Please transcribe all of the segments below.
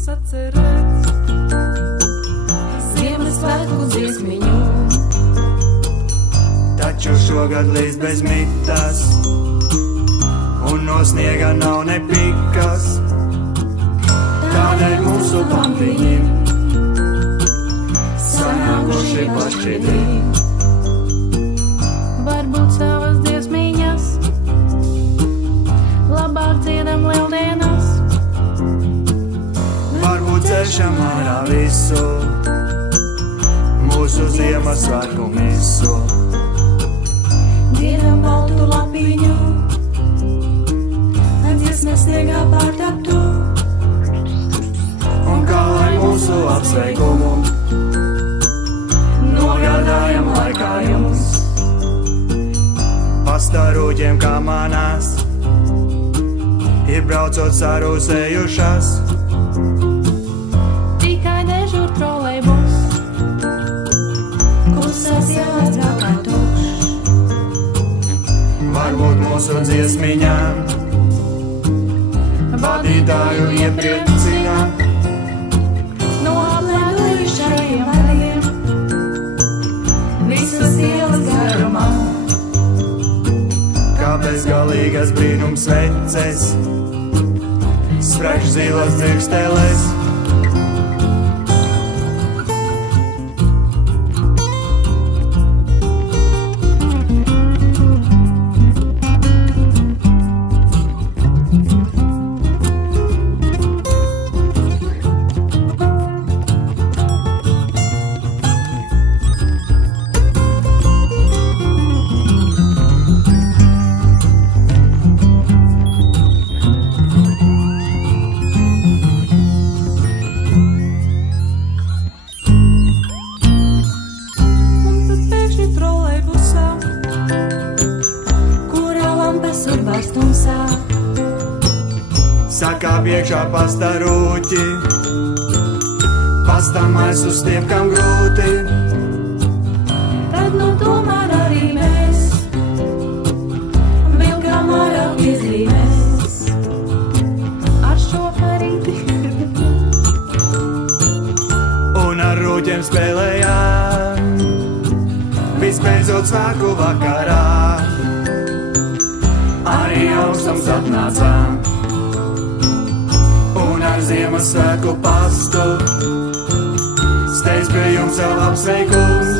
mums atcerēt Ziemassvētku dziesmiņu. Taču šogad līdz bez mitas, un no sniega nav ne pikas. Tādēļ mūsu pantiņi sanākuši pašķidri. Varbūt savas dziesmiņas labāk dziedam lieldienas. Varbūt dzeršam ārā visu mūsu Ziemassvētku misu. Dziedam baltu lapiņu, lai dziesmas sniegā pārtaptu. Un kā lai mūsu apsveikumu nogādājam laikā jums. Pastarūķiem kā manās ir braucot sarūsējušas. Tikai dežur trolejbus, klusās ielās braukā tukšs. Varbūt mūsu dziesmiņām vadītāju iepriecina. No apledujušajiem variem visas ielas garumā. Kā bezgalīgas brīnums sveces, spraiž zilas dzirksteles. Sakāp iekšā pastarūķi, pastamais uz tiem, kam grūti. Tad nu tomēr arī mēs vilkām ārā izrīmēs ar šoferīti. Un ar rūķiem spēlējām, visbeidzot svētku vakarā. Arī augstams atnācām, un ar Ziemassvētku pastu steidz pie jums jau apsveikums.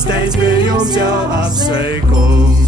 Steidz pie jums jau apsveikums.